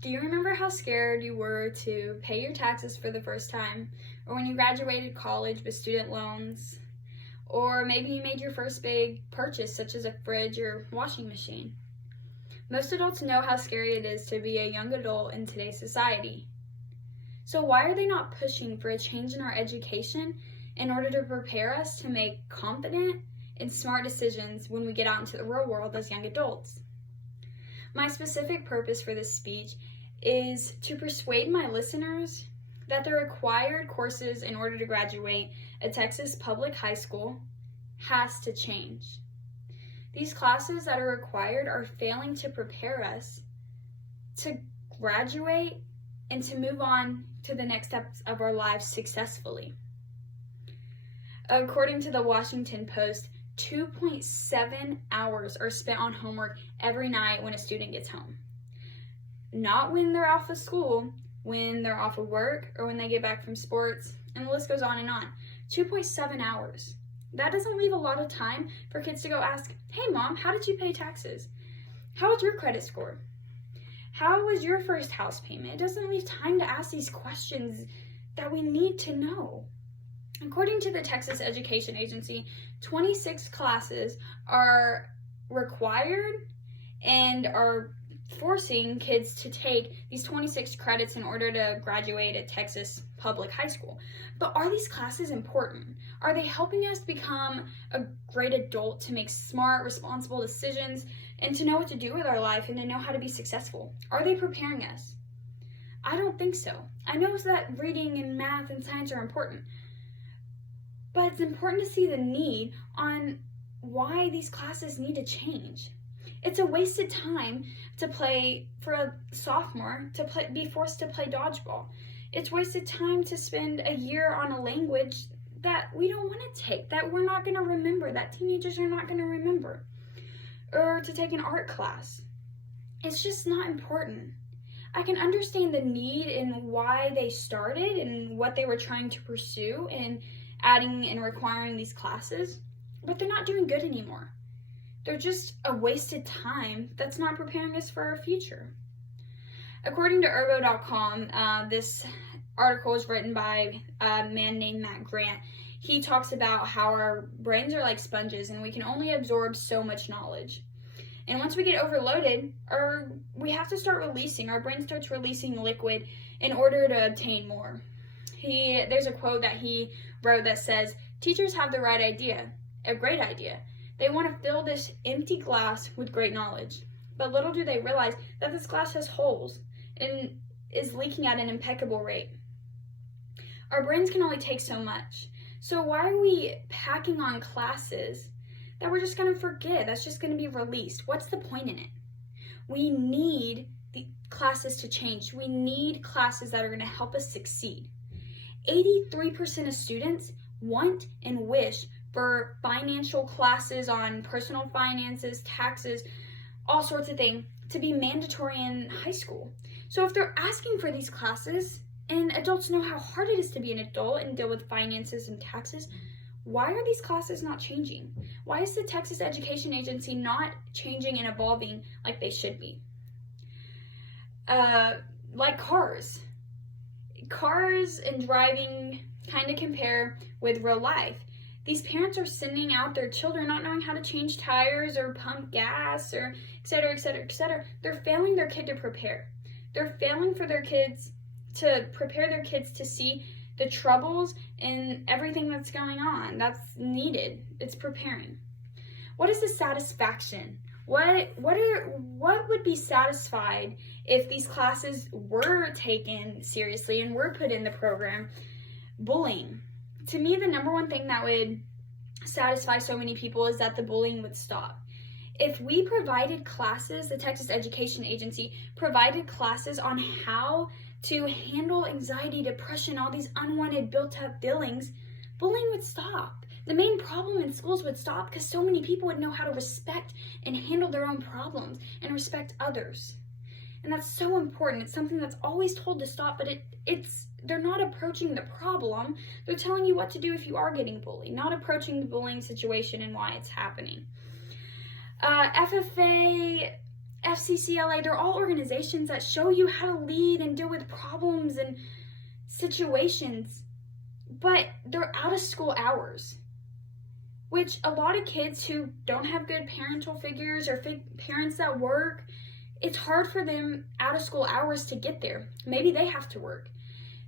Do you remember how scared you were to pay your taxes for the first time? Or when you graduated college with student loans? Or maybe you made your first big purchase, such as a fridge or washing machine? Most adults know how scary it is to be a young adult in today's society. So why are they not pushing for a change in our education in order to prepare us to make confident and smart decisions when we get out into the real world as young adults? My specific purpose for this speech is to persuade my listeners that the required courses in order to graduate a Texas public high school has to change. These classes that are required are failing to prepare us to graduate and to move on to the next steps of our lives successfully. According to the Washington Post, 2.7 hours are spent on homework every night when a student gets home. Not when they're off of school, when they're off of work, or when they get back from sports, and the list goes on and on. 2.7 hours. That doesn't leave a lot of time for kids to go ask, "Hey mom, how did you pay taxes? How was your credit score? How was your first house payment?" It doesn't leave time to ask these questions that we need to know. According to the Texas Education Agency, 26 classes are required and are forcing kids to take these 26 credits in order to graduate at Texas public high school. But are these classes important? Are they helping us become a great adult to make smart, responsible decisions and to know what to do with our life and to know how to be successful? Are they preparing us? I don't think so. I know that reading and math and science are important, but it's important to see the need on why these classes need to change. It's a wasted time to play for a sophomore to be forced to play dodgeball. It's wasted time to spend a year on a language that we don't want to take, that we're not going to remember, that teenagers are not going to remember, or to take an art class. It's just not important. I can understand the need and why they started and what they were trying to pursue in adding and requiring these classes, but they're not doing good anymore. They're just a wasted time that's not preparing us for our future. According to Erbo.com, this article is written by a man named Matt Grant. He talks about how our brains are like sponges and we can only absorb so much knowledge. And once we get overloaded, we have to start releasing. Our brain starts releasing liquid in order to obtain more. There's a quote that he wrote that says, "Teachers have the right idea, a great idea. They want to fill this empty glass with great knowledge. But little do they realize that this glass has holes and is leaking at an impeccable rate." Our brains can only take so much. So why are we packing on classes that we're just going to forget, that's just going to be released? What's the point in it? We need the classes to change. We need classes that are going to help us succeed. 83% of students want and wish for financial classes on personal finances, taxes, all sorts of things to be mandatory in high school. So if they're asking for these classes and adults know how hard it is to be an adult and deal with finances and taxes, why are these classes not changing? Why is the Texas Education Agency not changing and evolving like they should be? Like cars. Cars and driving kind of compare with real life. These parents are sending out their children not knowing how to change tires or pump gas or et cetera, et cetera, et cetera. They're failing their kid to prepare. They're failing for their kids to prepare their kids to see the troubles and everything that's going on that's needed. It's preparing. What is the satisfaction? What would be satisfied if these classes were taken seriously and were put in the program? Bullying. To me, the number one thing that would satisfy so many people is that the bullying would stop. If we provided classes, the Texas Education Agency provided classes on how to handle anxiety, depression, all these unwanted built-up feelings, bullying would stop. The main problem in schools would stop because so many people would know how to respect and handle their own problems and respect others. And that's so important. It's something that's always told to stop, but they're not approaching the problem. They're telling you what to do if you are getting bullied, not approaching the bullying situation and why it's happening. FFA FCCLA, they're all organizations that show you how to lead and deal with problems and situations, but they're out of school hours, which a lot of kids who don't have good parental figures or parents that work, it's hard for them out of school hours to get there. Maybe they have to work.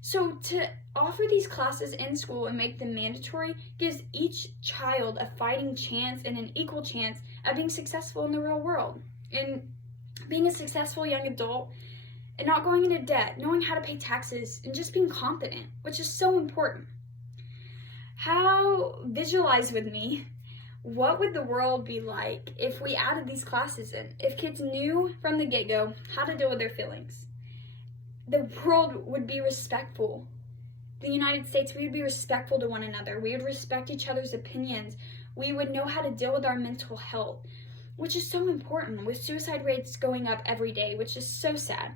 So to offer these classes in school and make them mandatory gives each child a fighting chance and an equal chance of being successful in the real world, and being a successful young adult and not going into debt, knowing how to pay taxes, and just being competent, which is so important. Visualize with me, what would the world be like if we added these classes in? If kids knew from the get-go how to deal with their feelings? The world would be respectful. The United States, we would be respectful to one another. We would respect each other's opinions. We would know how to deal with our mental health, which is so important, with suicide rates going up every day, which is so sad.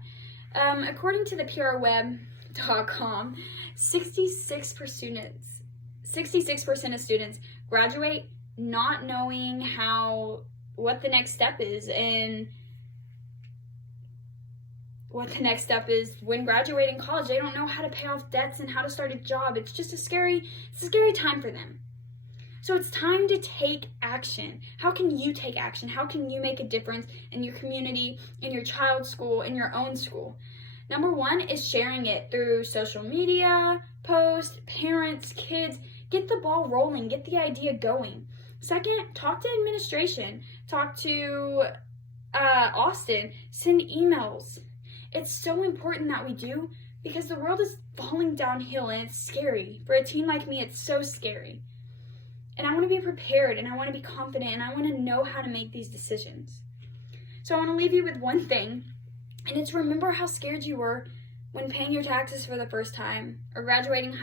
According to the PRWeb.com, 66% of students graduate not knowing what the next step is, and what the next step is when graduating college. They don't know how to pay off debts and how to start a job. It's just a scary time for them. So it's time to take action. How can you take action? How can you make a difference in your community, in your child's school, in your own school? Number one is sharing it through social media, posts, parents, kids. Get the ball rolling, get the idea going. Second, talk to administration, talk to Austin, send emails. It's so important that we do, because the world is falling downhill and it's scary. For a teen like me, it's so scary. And I want to be prepared, and I want to be confident, and I want to know how to make these decisions. So I want to leave you with one thing, and it's remember how scared you were when paying your taxes for the first time, or graduating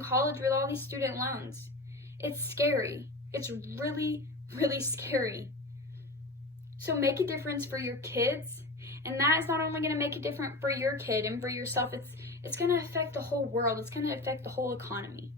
college with all these student loans. It's scary. It's really, really scary. So make a difference for your kids, and that is not only going to make a difference for your kid and for yourself, it's going to affect the whole world. It's going to affect the whole economy.